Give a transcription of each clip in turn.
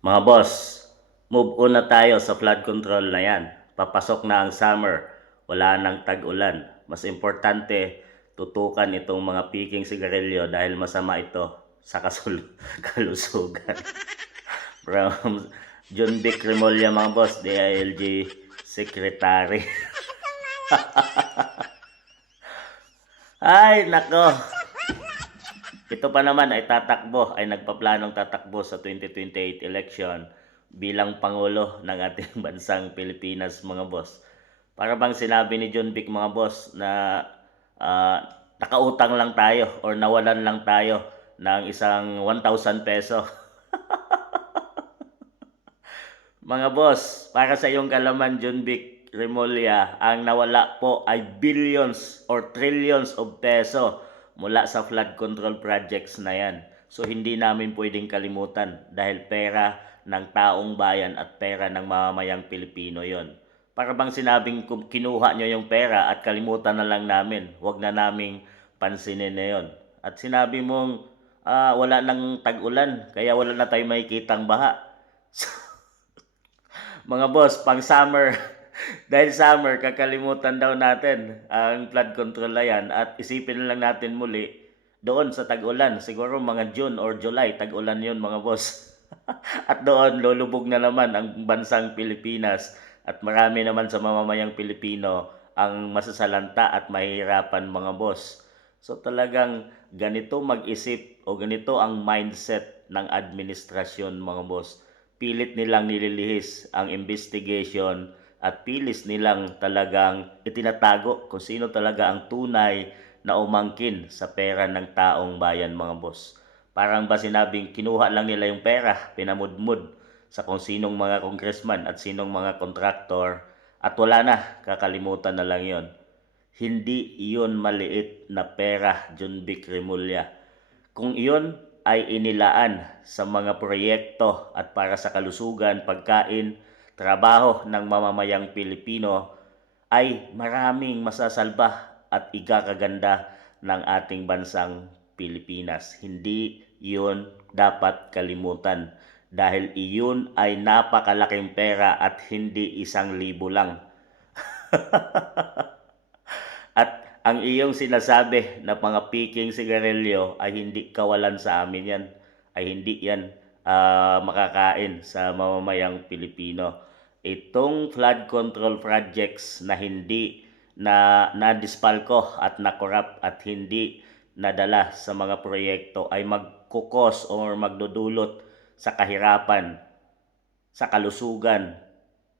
Mga boss, move on na tayo sa flood control na yan. Papasok na ang summer, wala nang tag-ulan. Mas importante, tutukan itong mga piking sigarilyo dahil masama ito sa kalusugan. From John Vic Remulla mga boss, DILG Secretary. Ay, nako. Ito pa naman ay nagpaplanong tatakbo sa 2028 election bilang Pangulo ng ating bansang Pilipinas mga boss. Para bang sinabi ni John Vic mga boss na ah, nakautang lang tayo or nawalan lang tayo ng isang 1,000 peso. Mga boss, para sa iyong kalaman, John Vic Remulla, ang nawala po ay billions or trillions of peso mula sa flood control projects na yan. So hindi namin pwedeng kalimutan dahil pera ng taong bayan at pera ng mamamayang Pilipino yon. Para bang sinabing kinuha nyo yung pera at kalimutan na lang namin, wag na naming pansinin na yon. At sinabi mong wala nang tag-ulan, kaya wala na tayong makikitang baha. Mga boss, pang summer, dahil summer, kakalimutan daw natin ang flood control na yan at isipin lang natin muli doon sa tag-ulan. Siguro mga June or July, tag-ulan yun mga boss. At doon, lulubog na naman ang bansang Pilipinas at marami naman sa mamamayang Pilipino ang masasalanta at mahihirapan mga boss. So talagang ganito mag-isip o ganito ang mindset ng administrasyon mga boss. Pilit nilang nililihis ang investigation at pilis nilang talagang itinatago kung sino talaga ang tunay na umangkin sa pera ng taong bayan mga boss. Parang ba sinabing kinuha lang nila yung pera, pinamudmud sa kung sinong mga congressman at sinong mga kontraktor at wala na, kakalimutan na lang yon. Hindi iyon maliit na pera, John Vic Remulla. Kung iyon ay inilaan sa mga proyekto at para sa kalusugan, pagkain, trabaho ng mamamayang Pilipino, ay maraming masasalba at igakaganda ng ating bansang Pilipinas. Hindi iyon dapat kalimutan dahil iyon ay napakalaking pera at hindi 1,000 lang. At ang iyong sinasabi na mga piking sigarilyo ay hindi kawalan sa amin yan. Ay hindi yan makakain sa mamamayang Pilipino. Itong flood control projects na hindi na-dispalko at na-corrupt at hindi nadala sa mga proyekto ay magkukos or magdudulot sa kahirapan, sa kalusugan,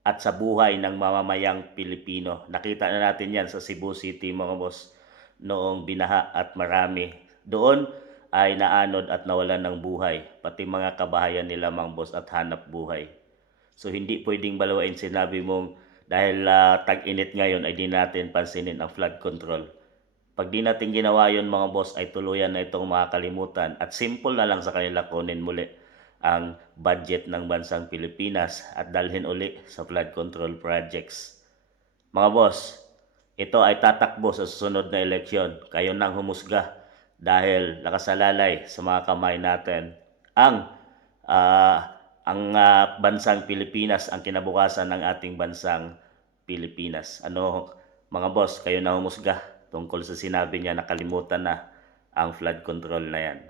at sa buhay ng mamamayang Pilipino. Nakita na natin yan sa Cebu City mga boss noong binaha at marami. Doon ay naanod at nawalan ng buhay, pati mga kabahayan nila mga boss at hanap buhay. So hindi pwedeng balawain sinabi mong dahil tag-init ngayon ay di natin pansinin ang flood control. Pag di natin ginawa yon mga boss ay tuluyan na itong makakalimutan at simple na lang sa kanila kunin muli ang budget ng bansang Pilipinas at dalhin uli sa flood control projects. Mga boss, ito ay tatakbo sa susunod na eleksyon. Kayo nang humusga dahil nakasalalay sa mga kamay natin ang bansang Pilipinas, ang kinabukasan ng ating bansang Pilipinas. Ano, mga boss, kayo na humusga tungkol sa sinabi niya nakalimutan na ang flood control na yan.